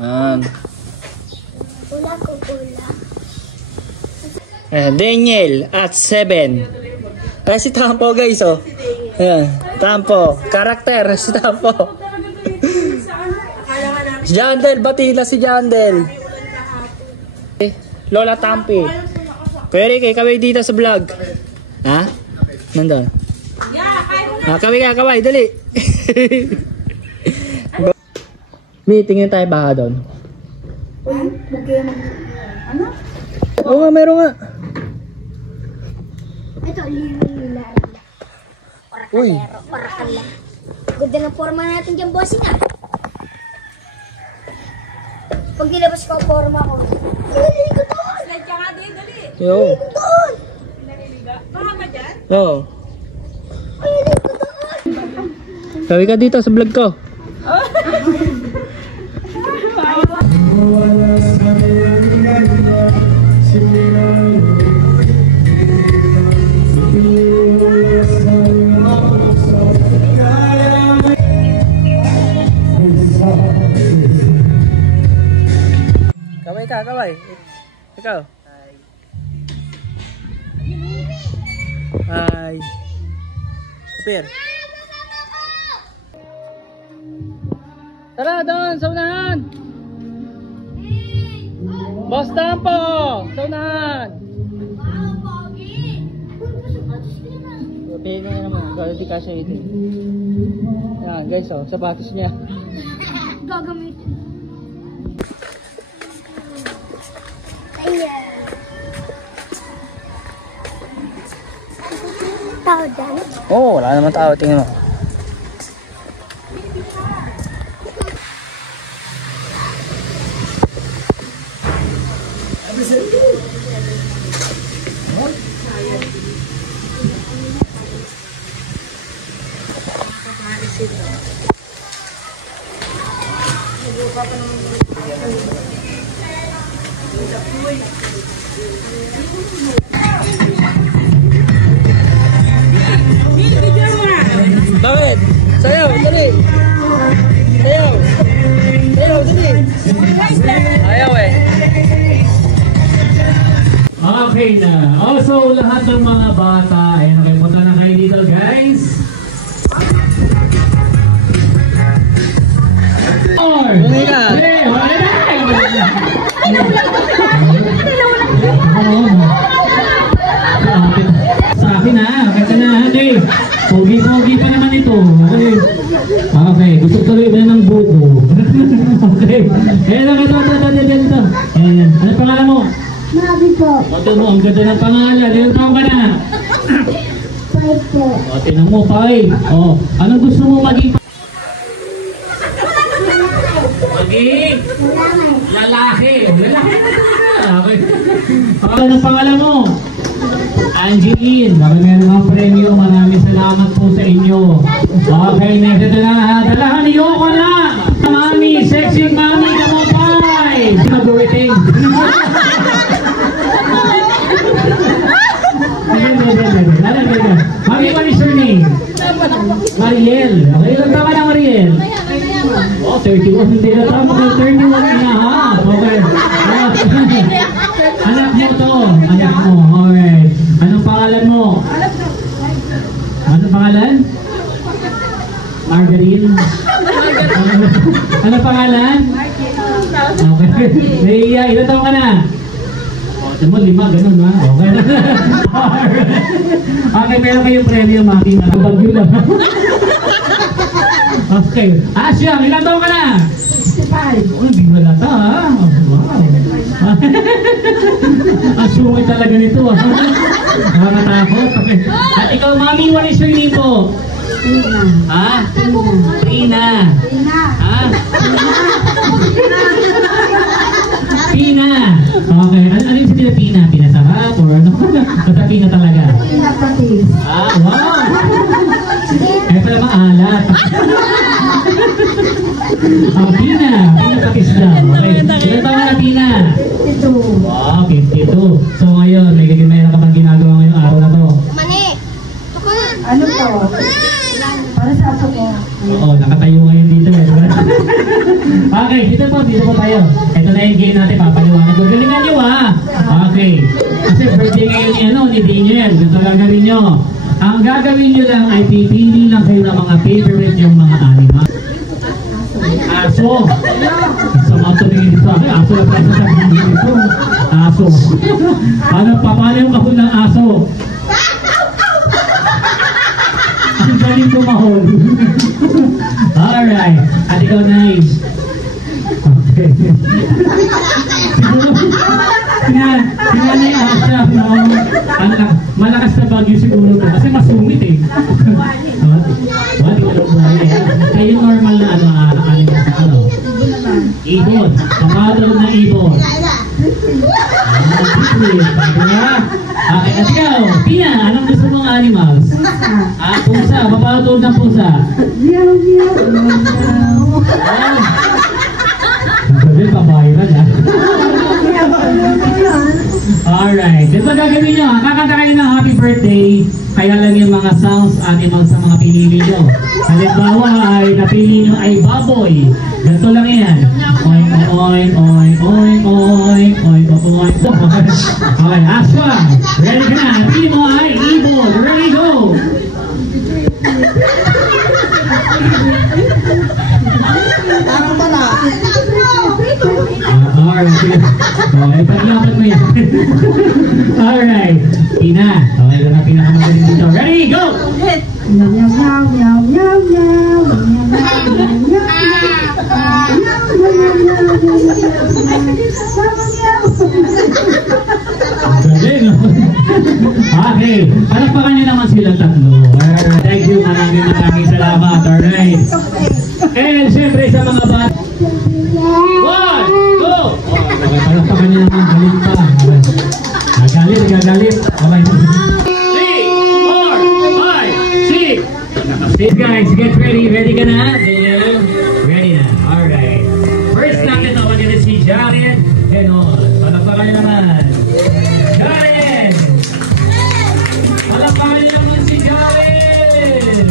Ula ko ula. Daniel at 7. Si Tampo guys, oh. Ayan, Tampo. Karakter, si Tampo. Si Jandel, batila si Jandel. Lola Tampi. Kuya Ricky, kaway dito sa vlog. Ha? Nandun. Kaway, dali. May tingin tayo baka doon. Ano? Oo nga, meron nga. Ito, lila. Uy. Orakala. Ganda ng forma natin dyan, bossing ah. Pag nilabas ko ang forma ko. Dali ko doon. Slide ka nga din, dali. Yo. Dali ko doon. Baka ka dyan? Oo. Dali ko doon. Kaway ka dito sa vlog ko. Kaway. Ikaw. Hi. Kapir. Tara doon, sa unahan. Boss Tampo, sa unahan. Pwede nga naman, kaya di kasya ito. Yan guys, oh, sapatos niya. Gagamitin. Ayan. Tao dyan? Oo, wala naman tao, tingin mo. Bakit? Sayaw, dali. Sayaw, dali. Ayaw eh. Okay na. Also, lahat ng mga bata, ay nakipunta na kayo dito guys. Bumili ka. Sa akin ha, kasi na okay. Pogi-pogi pa naman ito. Okay, gusto tuloy ba ng buko? Okay. Ayan, ito. Ayan. Ano pangalan mo? Marami po. Oto mo, ang ganda ng pangalan. Ilang taong ka na? 5 po. O, tinang mo, 5. O, anong gusto mo maging? Maging? Lalaki. Lalaki na talaga. Okay. Anong pangalan mo? Angeline. Baka meron mga premyo. Maraming salamat po sa inyo. Okay, next ito na. Dalahan niyo ko na. Mami, sexy mami, kamapay. Mag-waiting. Mami, what is your name? Mariel. Okay, ilang tama na Mariel? Oh, 31. Hindi na tama ka. 31 na ha. Okay. Anak mo to. Anak mo. Okay. Anong pangalan mo? Anong pangalan? Margarine. Anong pangalan? Okay. Naiya, ilan taon ka na? O, mo 5, ganun ha? Okay. Okay, meron kayong premyo, mami. Nakabagyo lang. Okay. Asya, ilan taon ka na? 65. Oh, hindi malata ha? Wow. Asungay talaga nito ha? Nakakatakot. Okay. At ikaw, mami, what is your name po? Rina. Ha? Rina. Ha? Pina. Okay. Ano yung sabi na Pina? Pinasarap or ano? Basta Pina talaga? Pina patis. Ah, wow! Kaya pala maalat. Pina. Pina patis daw. Okay. Ilan taon na Pina? 52. Wow, 52. So ngayon, meron ka bang ginagawa ngayong araw na to? Mani! Tukun! Ano to? Para sa aso ko. Oo, nakatayo ngayon dito eh. Okay, dito po. dito po tayo. Ito na yung game natin, papaliwanag ko. Galingan nyo ha. Okay. Kasi birthday ngayon ni, ni Daniel. Ganito lang gawin nyo. Ang gagawin nyo lang ay pipili lang kayo ng mga favorite yung mga animal. Aso. Sa mga tumingin dito. Aso lang tayo sa tumingin dito. Aso. Paano yung kahon ng aso? Ang galing kumahon. Alright. At ikaw, Nice. Okay. Siguro, sinanay Asha, no? Malakas na bagyo siguro to. Kasi masungit eh. Kayo normal na ibon. Pamadalo na ibon. Okay, at ikaw, Pina, anong gusto mong animals? Pusa, papatulog ng pusa. Sabi, pabayaran ha. Alright, ito gagawin nyo. Kakanta kayo ng happy birthday. Kaya lang yung mga sounds, animals sa mga pinili nyo. Halimbawa ay napili nyo ay baboy. Ganito lang yan. Oink, oink, oink, oink, oink, oink, oink. Okay, aswang. Ready ka na. Napili mo ay ibon. Ready, go! Alright, paglapat mo yan. Alright, Pina. Okay, ito na pinakamagaling dito. Ready, go! Galing, no? Okay, palakpakan nyo naman silang tatlo. Thank you, maraming salamat. Alright. And siyempre sa mga bata. 1, 2! Okay, palakpakan nyo naman. Galit pa. Nagalit. Okay. 3, 4, 5, 6. Guys, get ready. Ready ka na? Ready na. Alright. First natin naman yun si Jared Genon. Palakpakan nyo naman. Jared! Palakpakan nyo naman si Jared!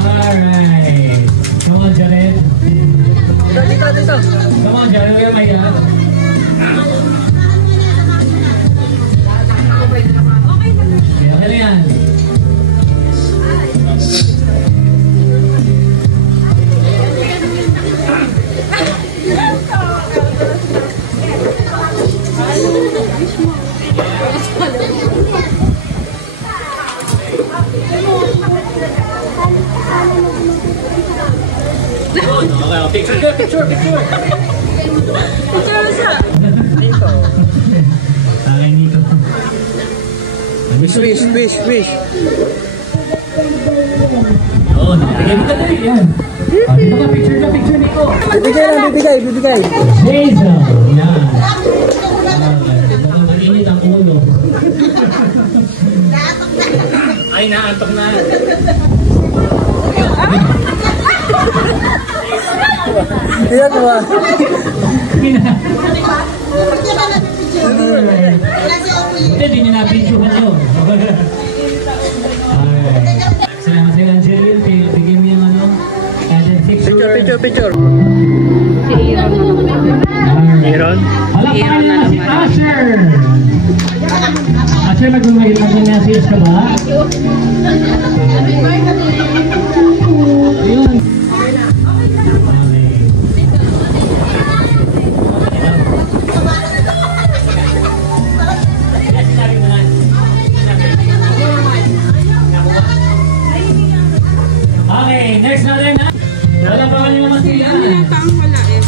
Alright. Come on, Jared. Dito. Come on, Jared. Where am I at? Okay yan. Okay, picture. Fish. Oh, nabigay mo ka na yan. Dito ka, picture nito. Bibigay. Jason, yan. Mainit ang ulo. Ay, naantok na. Iyan mo ah. Hindi nyo na-picturean yun. Salamat sa Angeline. Bigyan mo yung Picture. Aaron? Palakpakan na si Asher. Asher, mag-message ka ba? Ayun. Okay, next natin ha. Wala pa kanya naman sila. Wala eh.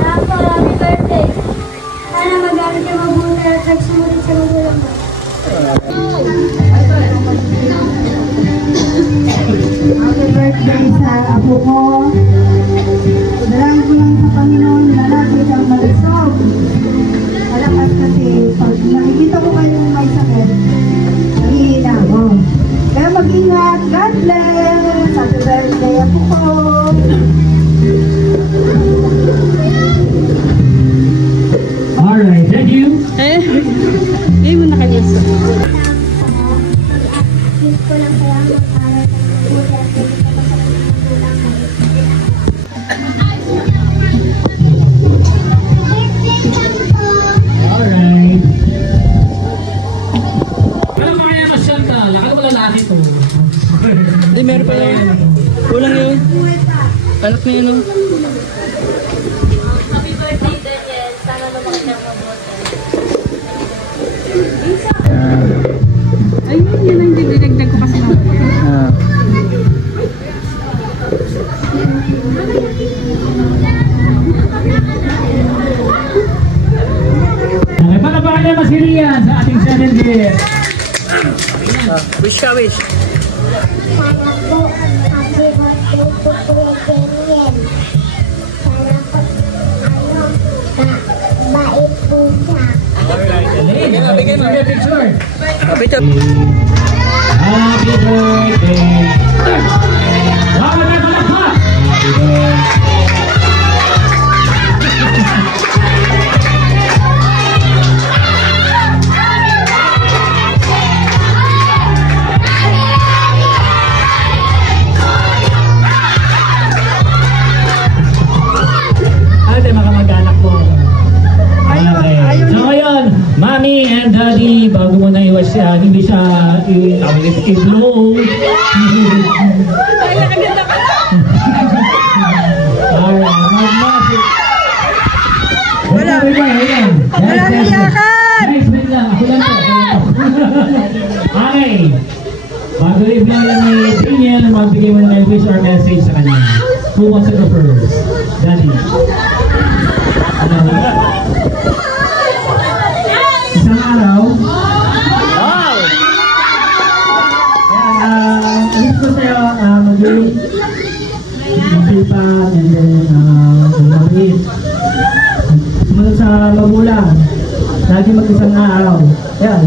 Happy birthday. Sana mag-aral ka mabuti at nagsumunod sa magulang mo. Happy birthday sa apo ko. Dalangin ko lang sa Panginoon na lagi kang malusog. Malakas kasi pag nakikita ko kayong may sakit, nangihina ako. Kaya mag-ingat. God bless. Happy birthday apo ko. oh. Anak niya no. Happy birthday, Daniel. Sana lumaki ka mabuti. Ayun, yun ang dinagdag ko kasi na. Ah. Okay, palapakan niya si Rian sa ating 7 day. Wish ka, wish. Sana po, happy birthday po Kuya Daniel. Sana po, bait po siya. Bigyan mo yung picture. Picture. Happy birthday. Happy birthday. So ngayon, Mommy and Daddy, bago mo na iwas siya, hindi siya i-blow. Wala Walang iyakan! Guys, wait lang. Ako lang to. Okay. Bago i-blow lang ni Daniel, magbigay mo ng wish or message sa kanya. Who wants to go first? Daddy. Isang araw. Wow! Wish ko sa'yo maging masipag and then mabait. Sumunod sa magulang. Lagi mag-isang araw. Yan.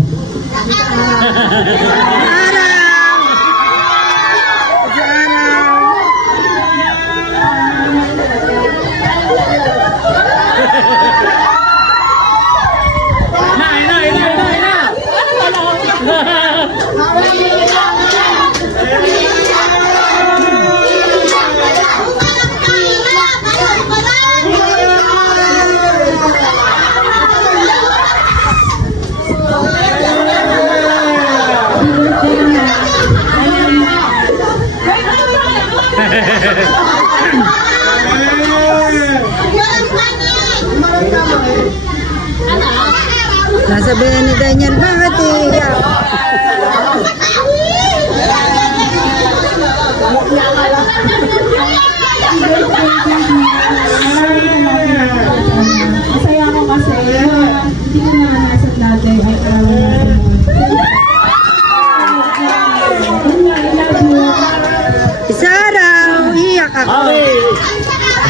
Nasabihan ni Daniel, bakit iiyak? Masaya ako kasi hindi ko na nasa dati ay Isa araw, iiyak ako. Okay.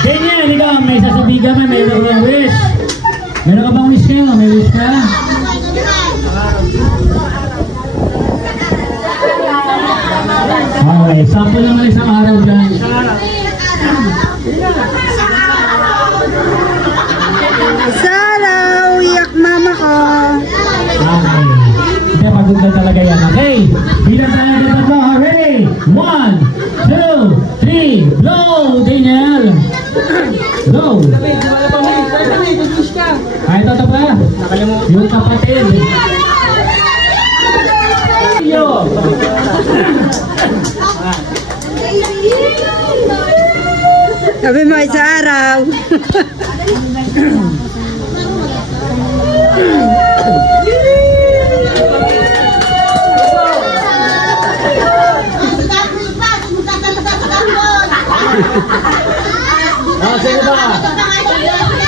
Daniel, ikaw, may sasabihin ka man, may wish. Meron ka bang wish kayo? May wish ka? Okay, sample naman isang araw dyan. Isa araw, iiyak mama ko. Okay. Hindi, pagod na talaga yan. Okay, bilang tayo na tatlo. Okay, 1, 2, 3, blow, Daniel. Blow. Kahit ito pa, yung kapatid. Yo. Sabi mo, isa araw. Sino ba?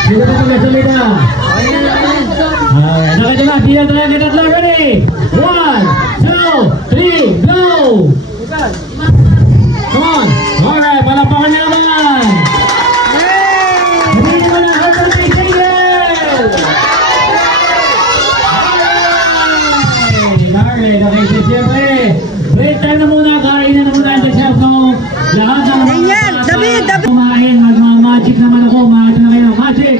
Sino ba magkasalita? Nakadima, sino tayo kitatlo. Ready? 1, 2, 3, go! Come on! Alright, palapakan niya naman! Hindi mo na ang Daniel! Alright, okay, so siyempre, break time na muna, kain na muna ang chef no? Lahat ng Daniel, David! kumain, mag-magic naman ako, maaari na kayo, magic!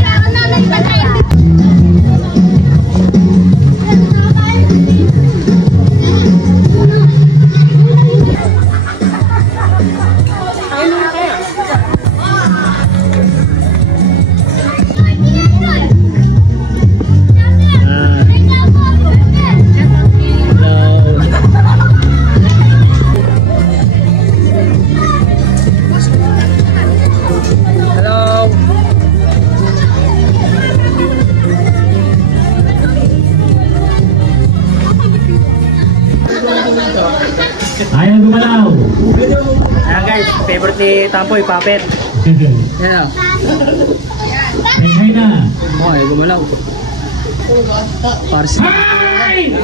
Ayun! favorite ni Tampoy, Puppet. Yan. Hi na. Oh, ay gumalaw. Parsi. Hi!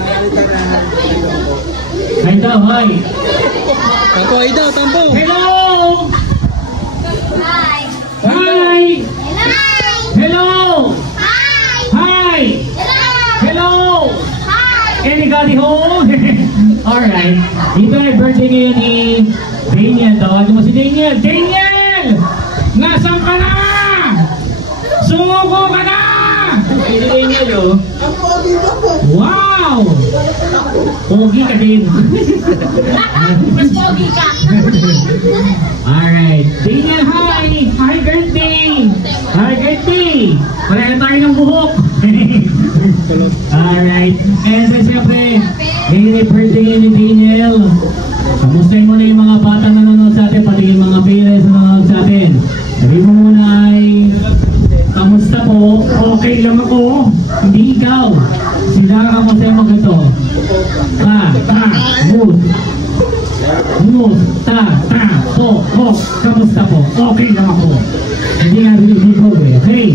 Hi daw, hi. Tampoy daw, Tampo. Hello! Hi! Hi! Hello! Hi! Hi! Hello! Hi! Anybody home? Alright. Ito ay birthday ngayon ni Daniel. Tawagin mo si Daniel. Daniel! Nasaan ka na? Sumuko ka na! Ay, si Daniel, oh. Wow! Pogi ka din. Mas pogi ka. Alright. Daniel, hi! Hi, birthday! Hi, birthday! Pareho tayo ng buhok. Alright. And then siyempre, happy birthday ngayon ni Daniel. Kamustahin mo na yung mga batang nanonood sa atin, pati yung mga parents na nanonood sa atin. Sabi mo muna ay, kamusta po? Okay lang ako. Hindi ikaw. Sila kamustahin mo ganito. Kamusta po? Okay lang ako. Hindi nga hindi ko okay?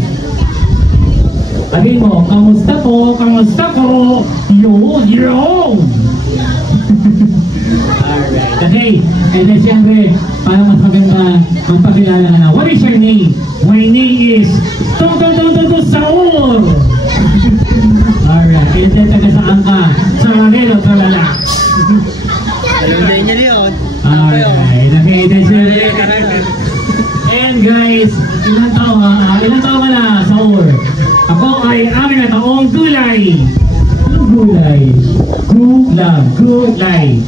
Sabi mo, kamusta po? Kamusta po? Yun! Alright. Okay. And then siyempre, para mas maganda, magpakilala ka na. What is your name? My name is Saur! Alright. And then taga saan ka? Saranelo, Tralala. Alam din niya yun. Alright. Okay. Then siyempre. And guys, ilang taon ka na, Saur? Ako ay amin na taong gulay. Anong gulay? Gulay.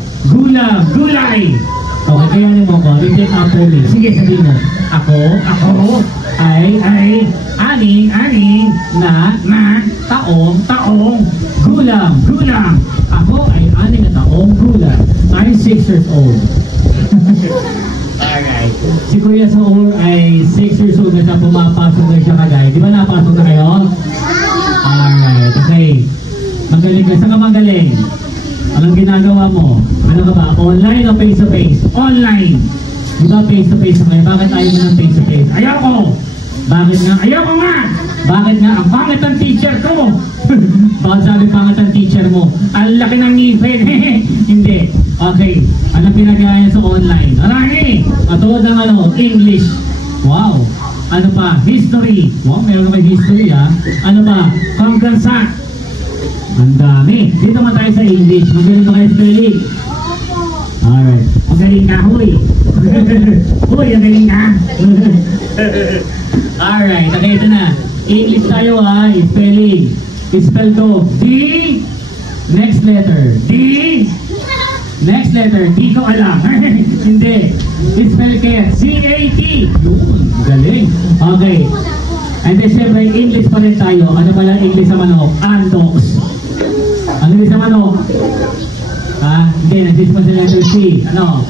Okay, kaya mo ko. Repeat after me. Sige, sabihin mo. Ako ay ani na taong gulang. Ako ay ani na taong gulang. I'm 6 years old. Alright. Si Kuya Saur ay 6 years old na siya, pumapasok na siya kagaya. Di ba napasok na kayo? Alright, okay. Magaling ka. Saan ka magaling? Anong ginagawa mo? Ano ka ba? Online o face-to-face? Online! Di ba face-to-face na kayo? Bakit ayaw mo ng face-to-face? Ayaw ko! Bakit nga? Ayaw ko nga! Bakit nga? Ang pangit ang teacher ko! Bakit sabi pangit ang teacher mo? Ang laki ng ngipin! Hindi. Okay. Ano pinagaya niya sa online? Marami! Katulad ng English. Wow! Ano pa? History. Wow, meron na kayo history ha. Ano pa? Panggansak. Ang dami. Dito naman tayo sa English. Magaling ba kayo spelling? Alright. Magaling ka, huy. Huy, magaling ka. Alright. Okay, ito na. English tayo ha. Spelling. Spell to. D. Next letter. D. Next letter. Di ko alam. Hindi. Spell care. C-A-T. Yun. Galing. Okay. And then siyempre, English pa rin tayo. Ano pala English sa manok? Andox. Ano din sa manok? Ha? Hindi, nandito pa sila letter C. Ano?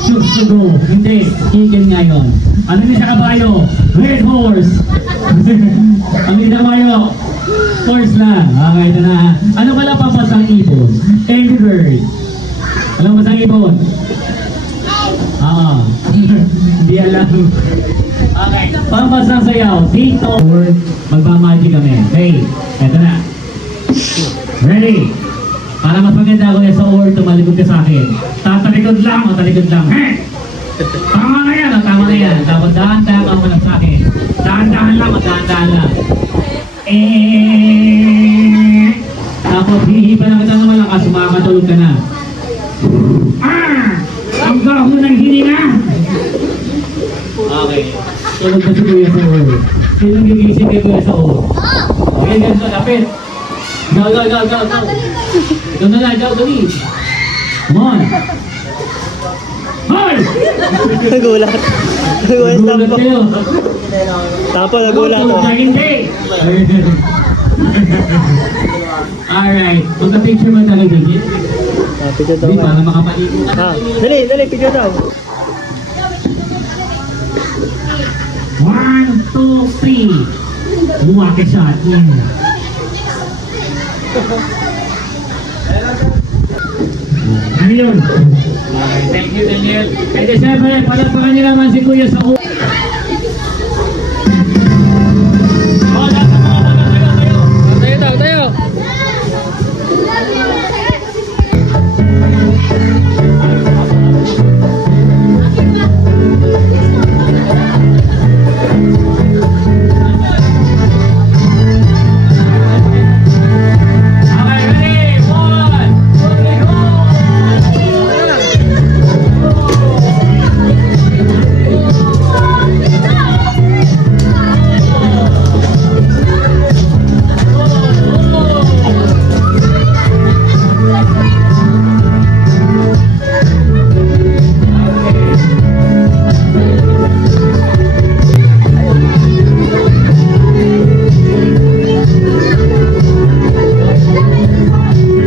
Shoot to go. Hindi, chicken nga yun. Ano din sa kabayo? Red horse. Ano din sa kabayo? Horse lang. Okay, ito na. Ano pala papasang ibon? Angry bird. Ano papasang ibon? Hindi alam. Okay, papasang sayaw. Dito. Magmamagic kami. Okay, ito na. Ready? Para mas maganda ako sa or, tumalikod ka sa akin. Tatalikod lang o talikod lang. Hey! Tama na yan, tama na yan. Tapos dahan-dahan ka lang sa akin. Dahan-dahan lang, dahan-dahan lang. Tapos hihipa na kita ng malakas, makakatulog ka na. Ang gaho ng hininga! Okay. Tulog na si Kuya sa or. Sinong gigising kay Kuya sa or? Okay, ganito, lapit. Go. Ikaw na lang, go, dali. Come on. Hoy! Nagulat. Nagulat kayo. Tampo, nagulat. Hindi. Alright. Magka-picture mo talaga, Gigi? Picture daw Hindi, nga. para makapaligo. Dali, picture daw. 1, 2, 3. Lumaki shot. Ayun. Okay, thank you, Daniel. And siyempre, palapakan niyo naman si Kuya sa Tayo. Okay, ready?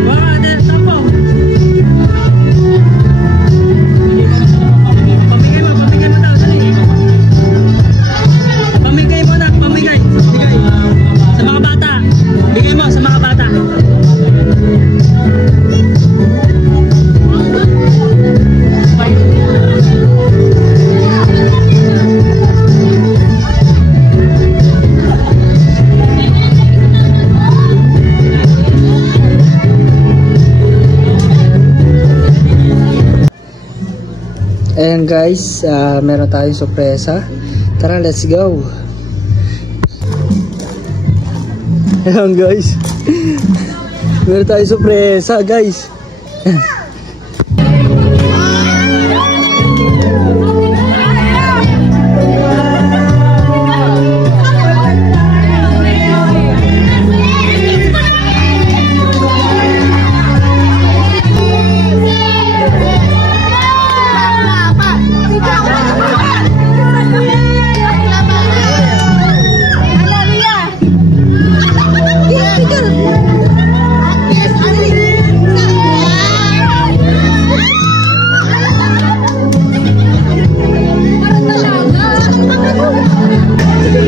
1, 2, go! Ayan guys, meron tayong sorpresa. Tara, let's go. Ayan guys. Meron tayong sorpresa guys.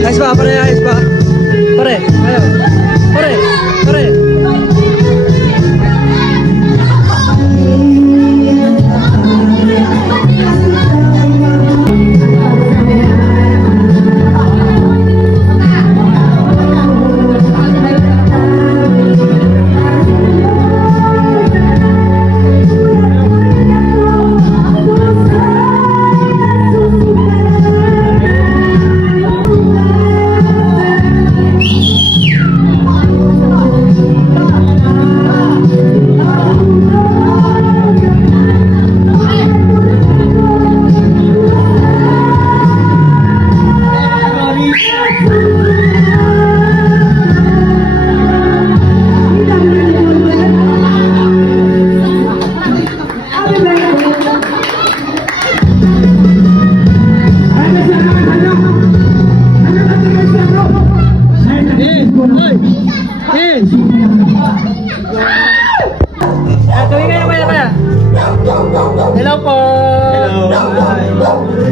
Ayos ba? Pare, ayos ba? Pare, ayo. Pare, pare. Hello po. Hello.